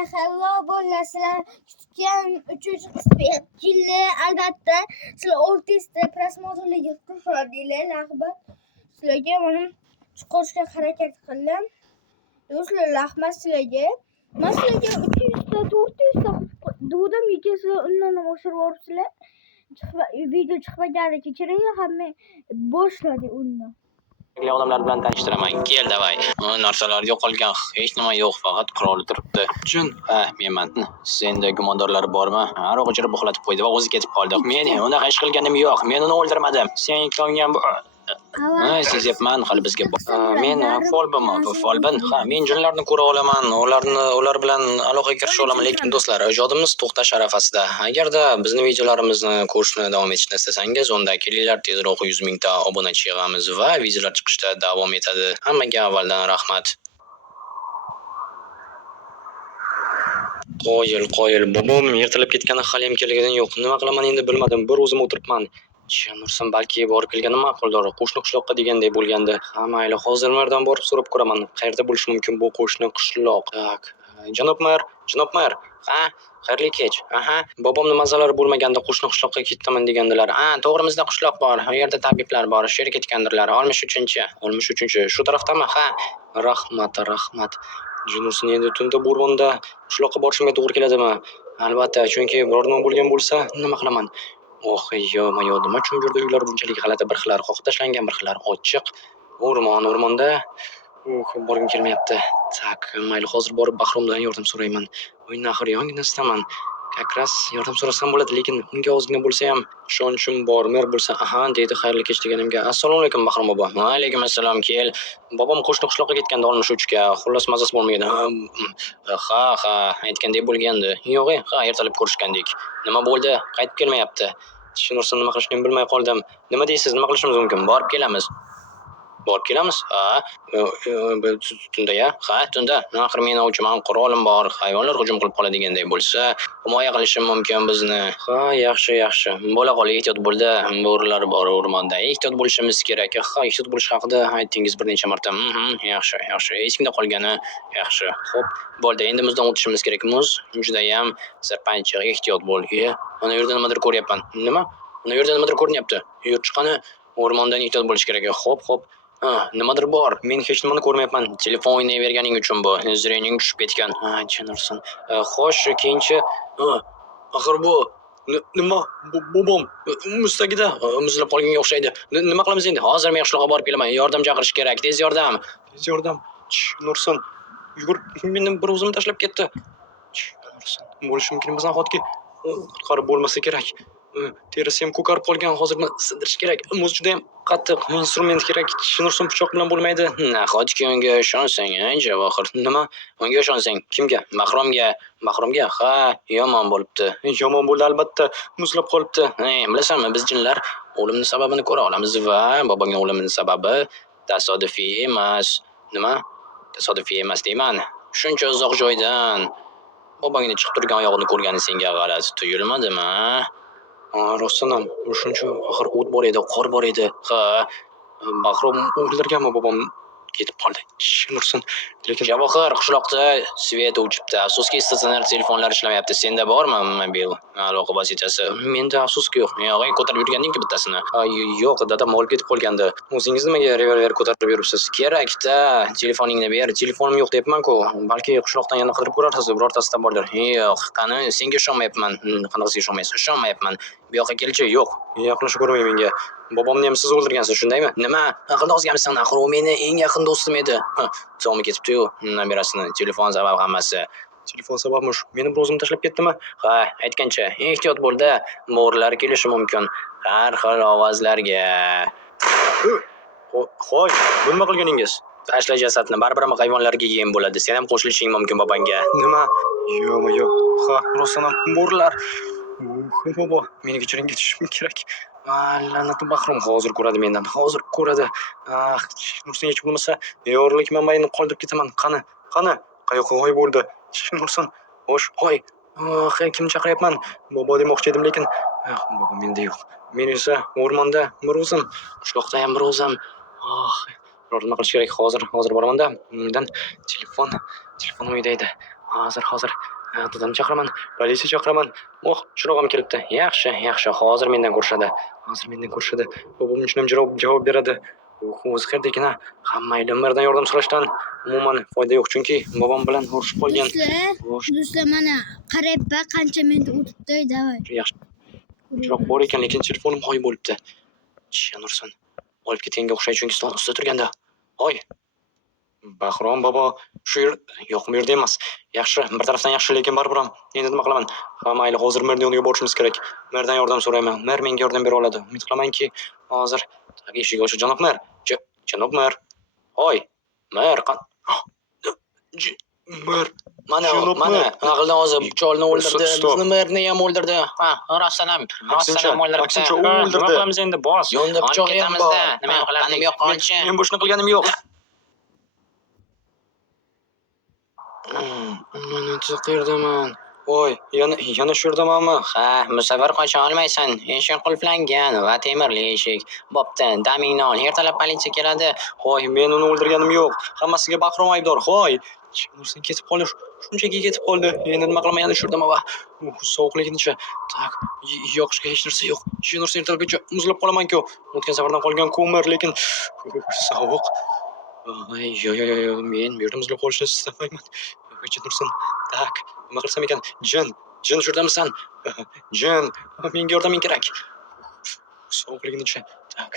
Hello bo'llar, sizlar kutgan 3-yilli albatta sizlar o'rtasida prosmotrlarga qo'shildinglar, rahmat. Sizlarga mana chiqarishga harakat qildim. Do'stlar, rahmat sizlarga. Men sizlarga 300 ta 400 ta dudim yekasi undan oshirib yuboribsizlar. Video chiqmagani kechiring, hamma boshladi undan. Odamlar bilan tanishtiraman. Kel davay. Narsalar yo'qolgan, hech nima yo'q, faqat qurol turibdi. Jun, menman. Senda gumondorlar bormi? Aroq ichirib uxlatib qo'ydi va o'zi ketib qoldi. Men unaqa ish qilganim yo'q. Men uni o'ldirmadim. Sen qilgan bu sezyapman, hali bizga men folbin. Men jinlarni ko'ra olaman. Ular bilan aloqaga kirisha olaman, lekin do'stlar, ijodimiz to'xtash arafasida. Agarda bizni videolarimizni ko'rishni davom etishni istasangiz, unda kelinglar, tezroq 100 ming ta obunachi yig'amiz va videolar chiqishda davom etadi. Hammaga avvaldan rahmat. Qoyil. Bobom ertalab ketgani hali ham kelgani yo'q. Nima qilaman endi bilmadim. Bir o'zim o'tiribman. Nursin, balki borib kelganim ma'quldir. Qo'shni qishloqqa deganday bo'lgandi. Ha, mayli, hozir merdan borib so'rab ko'raman. Qayerda bo'lishi mumkin bu qo'shni qishloq? Tak. Janob mer. Ha, xayrli kech. Aha, bobomning mazalari bo'lmaganda qo'shni qishloqqa ketaman degandilar. Ha, to'g'rimizda qishloq bor. U yerda tabiblar bor. Shu yerga ketgandirlar. 63-chi. Shu tarafdami? Ha. Rahmat. Nursin, endi tunda bo'rmonda qishloqqa borishimga to'g'ri keladimi? Albatta, chunki biror nima bo'lgan bo'lsa, nima qilaman? Nima uchun bu yerda uylar bunchalik g'alati, bir xillari qoqib tashlangan, bir xillari ochiq. O'rmonda borgim kelmayapti. Tak, mayli, hozir borib Bahromdan yordam so'rayman. O'yin oxiri yonginasidaman. Как раз yordam so'rasam bo'ladi, lekin unga ozgina bo'lsa ham ishonchim bor. Mer bo'lsa, aha, deydi xayrli kech deganimga. Assalomu alaykum Bahrom bobo. Va alaykum assalom, kel. Bobom qo'shni qishloqqa ketganda olmish uchga. Xullas mazasi bo'lmagan. Ha, aytgandek bo'lgandi. Yo'q, ertalab ko'rishgandik. Nima bo'ldi? Qaytib kelmayapti. Nursin, nima qilishni bilmay qoldim. Nima deysiz? Nima qilishimiz mumkin? Borib kelamiz. Ha, tunda ya. Ha, tunda. Axir men ovchiman, qurolim bor. Hayvonlar hujum qilib qoladiganday bo'lsa, himoya qilishim mumkin bizni. Ha, yaxshi. Bo'la qol, ehtiyot bo'ldi. Bo'rilar bor o'rmonda. Ehtiyot bo'lishimiz kerak. Ha, ehtiyot bo'lish haqida aytdingiz bir necha marta. Yaxshi. Esimda qolgani. Yaxshi. Xo'p, bo'ldi. Endi muzdan o'tishimiz kerak. Muz juda ham sirpanchiq, ehtiyot bo'l. Mana yerda nimadir ko'ryapman. Nima? Mana yerda nimadir ko'rinyapti. Yur chiqani. O'rmondan ehtiyot bo'lish kerak. Xo'p. Nimadir bor. Men hech nimani ko'rmayapman. Telefon o'ynayverganing uchun bu. Zrening tushib ketgan. Nursin. Xo'sh, keyinchi. Axir bu nima? Bobom mustagida muzlab qolganga o'xshaydi. Nima qilamiz endi? Hozir men qishloqqa borib kelaman. Yordam chaqirish kerak. Tez yordam. Nursin. Yugur, meni bir o'zim tashlab ketdi. Nursin, bo'lishi mumkin emas, nahotki qutqarib bo'lmasa kerak. Terisi ham ko'karib qolgan, hozir sidirish kerak. Muz juda ham qattiq, instrument kerak. Nursin, pichoq bilan bo'lmaydi. Nahotki unga ishonsang, Javohir. Nima? Unga ishonsang? Kimga? Bahromga? Ha, yomon bo'libdi. Yomon bo'ldi albatta. Muzlab qolibdi. Bilasanmi, biz jinlar o'limning sababini ko'ra olamiz va bobongning o'limining sababi tasodifiy emas. Nima? Tasodifiy emas deyman. Shuncha uzoq joydan bobongning chiqib turgan oyog'ini ko'rgani senga g'alati tuyulmadimi? Rostdanam, shuncha axir o't bor edi, qor bor edi. Ha, Bahrom o'ldirganmi bobom? Ketib qoldi. Nursin, lekin Javohir, qishloqda svet o'chibdi. Afsuski statsionar telefonlar ishlamayapti. Senda bormi mobil aloqa vositasi? Menda afsuski yo'q. Yo'q, ko'tarib yurganding-ku bittasini. Yo'q, dadam olib ketib qolgandi. O'zingiz nimaga revolver ko'tarib yuribsiz? Kerak-da, telefoningni ber. Telefonim yo'q deyapman-ku. Balki qishloqdan yana qidirib ko'rarsiz, birortasida bordir. Yo'q, qani, senga ishonmayapman. Qanaqasiga ishonmaysiz? Ishonmayapman. Bu yoqqa kelchi. Yo'q, yaqinlashib ko'rmang menga. Bobomni ham siz o'ldirgansiz, shundaymi? Nima? Aqlni ozganmisan? Axir u meni eng yaqin do'stim edi. Zo'mi ketibdi-yu, nabirasini. Telefon sabab hammasi. Telefon sababmi? Meni bir o'zim tashlab ketdimi? Ha, aytgancha, ehtiyot bo'l-da. Bo'rilar kelishi mumkin. Har xil ovozlarga. Xo'sh, bu nima qilganingiz? Tashla jasadni, baribir hayvonlarga yem bo'ladi. Sen ham qo'shilishing mumkin bobongga. Nima? Yo'q. Ha, rostdan ham bo'rilar. Bobo, meni kechiring, ketishim kerak. La'nati Bahrom hozir ko'radi mendan. Hozir ko'radi. Nursin, hech bo'lmasa yorug'lik manbayini qoldirib ketaman. Qani? Qayoqqa g'oyib bo'ldi? Nursin, xo'sh, kim chaqiryapman? Bobo demoqchi edim, lekin bobo menda yo'q. Men esa o'rmonda bir o'zim, qishloqda ham bir o'zim. Biror nima qilish kerak hozir boraman-da. Undan telefon uyda edi. Hozir. Dadamni chaqiraman, politsiya chaqiraman. Oh, chirog'im kelibdi. Yaxshi. Hozir mendan ko'rishadi. Bobom shunam javob beradi. O'zi qayerda ekan? Hamma ilmlardan yordam so'rashdan umuman foyda yo'q, chunki bobom bilan urushib qolgan. Do'stlar mana qarayappa qancha minut o'tibdi, davay. Yaxshi. Chiroq bor ekan, lekin telefonim g'oyib bo'libdi. Nursin. Olib ketganga o'xshaydi, chunki stol ustida turganda. Hoy. Bahrom bobo, shu yer yo'q, bu yerda emas. Yaxshi, bir tarafdan yaxshi, lekin baribir ham endi nima qilaman? Ha, mayli, hozir merning yoniga borishimiz kerak. Merdan yordam so'rayman. Mer menga yordam bera oladi. Umid qilamanki, hozir eshik ochib, janob mer. Janob mer. Hoy, mer mer. Mana, aqldan ozib cholni o'ldirdi. Bizni merni ham o'ldirdi. Ha, rostsanam o'ldiribdi. Nima qilamiz endi, boss? Yonda pichoq ham bor. Nima qilarim yo'q, qancha. Men boshqa qilganim yo'q. Mana qayerdaman? Voy, yana shu yerdamanmi? Ha, bu safar qocha olmaysan. Eshik qulflangan va temirli eshik. Bo'pti, damingni ol. Ertalab politsiya keladi. Voy, men uni o'ldirganim yo'q. Hammasiga Bahrom aybdor. Voy, Nursin ketib qoldi. Shunchaki ketib qoldi. Endi nima qilaman? Yana shu yerdaman va sovuqligincha. Tak, yoqishga hech narsa yo'q. Nursin ertalabgacha muzlab qolaman-ku. O'tgan safardan qolgan ko'mir, lekin sovuq. Yo, men bu yerda muzlab qolishni istamayman. Nursin, tak, nima qilsam ekan? Jin, shu yerdamisan? Jin, menga yordaming kerak. Sovuqligincha. Tak.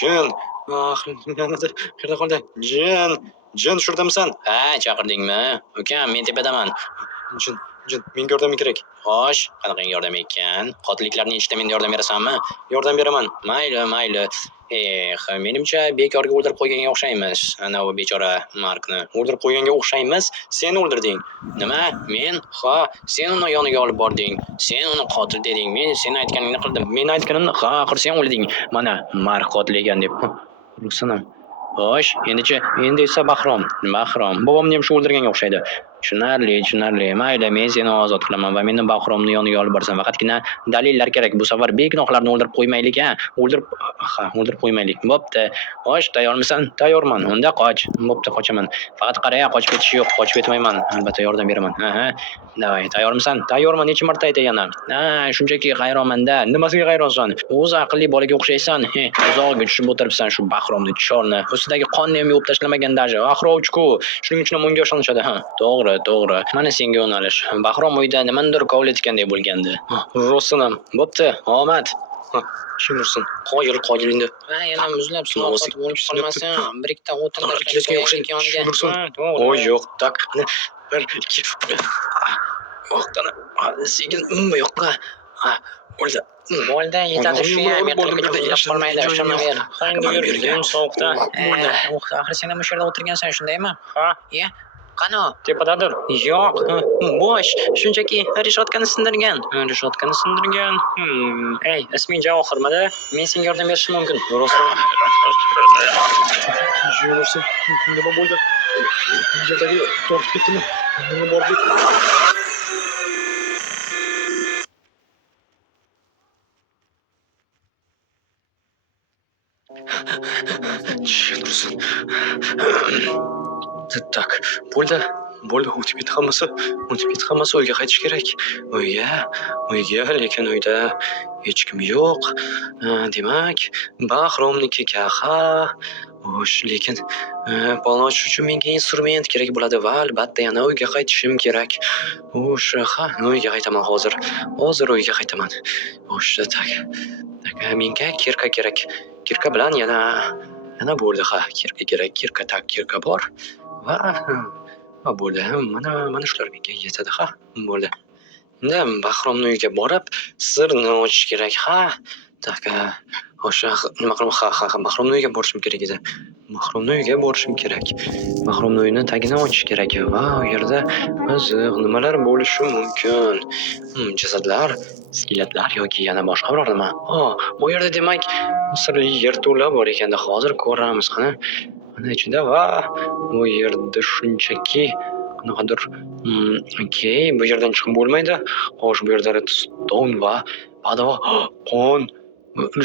Jin, qayerda qoldi? Jin, shu yerdamisan? Ha, chaqirdingmi? Ukam, men tepadaman. Jin, menga yordaming kerak. Xo'sh, qanaqa yordam ekan? Qotilliklarning ichida menga yordam berasanmi? Yordam beraman. Mayli. Menimcha bekorga o'ldirib qo'yganga o'xshaymiz. Ana u bechora Markni o'ldirib qo'yganga o'xshaymiz. Sen o'ldirding. Nima? Men? Ha, sen uni yoniga olib bording. Sen uni qotil deding. Men sen aytganingni qildim. Men aytganimni axir sen o'lding. Mana Mark qotil ekan deb. Ruxsanam. Xo'sh, endi esa Bahrom. Bobomni ham shu o'ldirganga o'xshaydi. Tushunarli. Mayli, men seni ozod qilaman va meni Bahromni yoniga olib borsan. Faqatgina dalillar kerak. Bu safar begunohlarni o'ldirib qo'ymaylik, ha? O'ldirib qo'ymaylik. Bo'pti. Xo'sh, tayyormisan? Tayyorman. Unda qoch. Bo'pti, qochaman. Faqat qara, qochib ketish yo'q. Qochib ketmayman. Albatta yordam beraman. Ha. Davay, tayyormisan? Tayyorman. Necha marta aytay yana? Ha, shunchaki hayronman-da. Nimasiga hayronsan? O'zi aqlli bolaga o'xshaysan. Uzoqga tushib o'tiribsan shu Bahromni cholni. Ustidagi qonni ham yuvib tashlamagan daji. Axrovchi-ku. Shuning uchun unga ishonishadi, ha. To'g'ri. Mana senga yo'nalish. Bahrom uyda nimadir kovlayotganday bo'lgandi. Rostsanam. Bo'pti, omad. Tushunursin. Qoyil endi. Ha, yana muzlab suvoqot bo'lib qolmasin. Bir ikkita o'tin tashlashga o'xshaydi yoniga. To'g'ri. Yo'q, tak. Bir ikki. Yo'qdana. Sekin bu yoqqa. Bo'ldi, yetadi shu ham. Ertalabgacha qolmaydi. Shuni ber. Endi yurgin sovuqda. Axir sen ham shu yerda o'tirgansan, shundaymi? Ha. Qani? Tepadadir. Yo'q, bo'sh. Shunchaki rishotkani sindirgan. Ey, isming Javohirmidi? Men senga yordam berishim mumkin. Rostmi? Javohir, nima bo'ldi? Yerdagi tortib ketdimi? Nima bordi? Nursin. Tak, bo'ldi, o'tib ketdi hammasi. Uyga qaytish kerak. Uyga, lekin uyda hech kim yo'q. Demak, Bahromniki-ga, ha. Xo'sh, lekin polni ochish uchun menga instrument kerak bo'ladi va albatta yana uyga qaytishim kerak. Xo'sh, ha, uyga qaytaman hozir. Uyga qaytaman. Xo'sh, tak. Menga kirka kerak. Kirka bilan yana bo'ldi, ha. Kirka kerak. Kirka bor. Va bo'ldi. Mana shular menga yetadi, ha. Bo'ldi. Endi Bahromning uyiga borib, sirni ochish kerak, ha. Tak. Xo'sh, nima qilaman? Ha, Bahromning uyiga borishim kerak edi. Bahromning uyini tagini ochish kerak va u yerda nimalar bo'lishi mumkin? Jasadlar, skeletlar yoki yana boshqa biror nima. Bu yerda demak sirli yerto'la bor ekanda. Hozir ko'ramiz, qani. Mana ichida va bu yerda shunchaki qanaqadir okey, bu yerdan chiqib bo'lmaydi. Xo'sh, bu yerda redstone va adavo qon,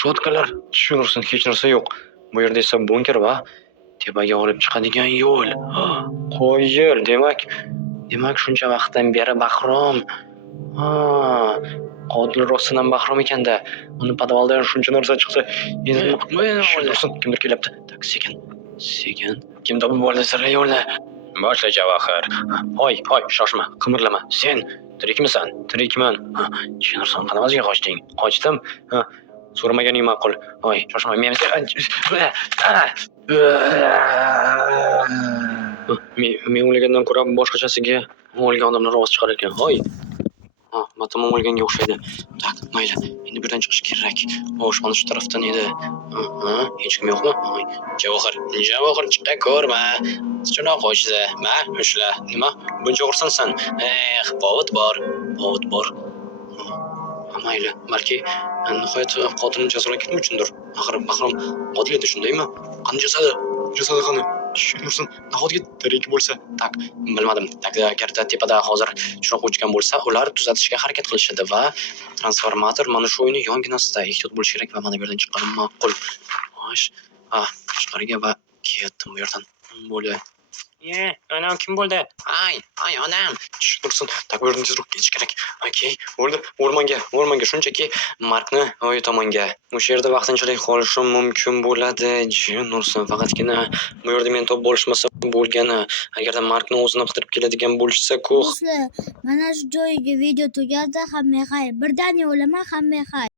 shotkalar, tushunursin, hech narsa yo'q. Bu yerda esa bunker va tepaga olib chiqadigan yo'l. Qo'yil, demak, Demak, shuncha vaqtdan beri Bahrom. Ha, Qodir rostdan ham Bahrom ekanda. Uni podvaldan shuncha narsa chiqsa, endi nima qilsin? Kimdir kelyapti. Tak, sekin. Sekin. Kim topib bo'ldi sirli yo'lni? Boshla Javohir. Hoy, shoshma, qimirlama. Sen tirikmisan? Tirikman. Tushunarsan, qanaqasiga qochding? Qochdim. So'ramaganing ma'qul. Hoy, shoshma, men men o'ylagandan ko'ra boshqachasiga o'lgan odamlar ovoz chiqar ekan. Hoy. Matomon o'lganga o'xshaydi. Tak, mayli. Endi bu yerdan chiqish kerak. Oshxona shu tarafdan edi. Hech kim yo'qmi? Hoy, Javohir, chiqa ko'rma. Sichana qo'shdi. Ushla. Nima? Buncha xursandsan? Povod bor. Mayli, balki nihoyat qotilni jazolatgani uchundir. Axir Bahrom qotil edi, shundaymi? Qani jasadi qani? Tushunursan, nahotki tirik bo'lsa? Tak, bilmadim. Tak, agarda tepada hozir chiroq o'chgan bo'lsa, ular tuzatishga harakat qilishadi va transformator mana shu uyning yonginasida ehtiyot bo'lish kerak va mana bu yerdan chiqqanim ma'qul. Xo'sh, tashqariga va ketdim bu yerdan. Bo'ldi. Ana kim bo'ldi? Ay, odam. Tushunursan, tak bu yerdan tezroq ketish kerak. Okey, bo'ldi. O'rmonga shunchaki Markni o'yi tomonga. O'sha yerda vaqtinchalik qolishim mumkin bo'ladi. Nursin, faqatgina bu yerda men top bo'lishmasa bo'lgani. Agarda Markni o'zini qidirib keladigan bo'lishsa-ku. Do'stlar, mana shu joyiga video tugadi. Hammaga xayr. Birdaniya o'laman, hammaga xayr.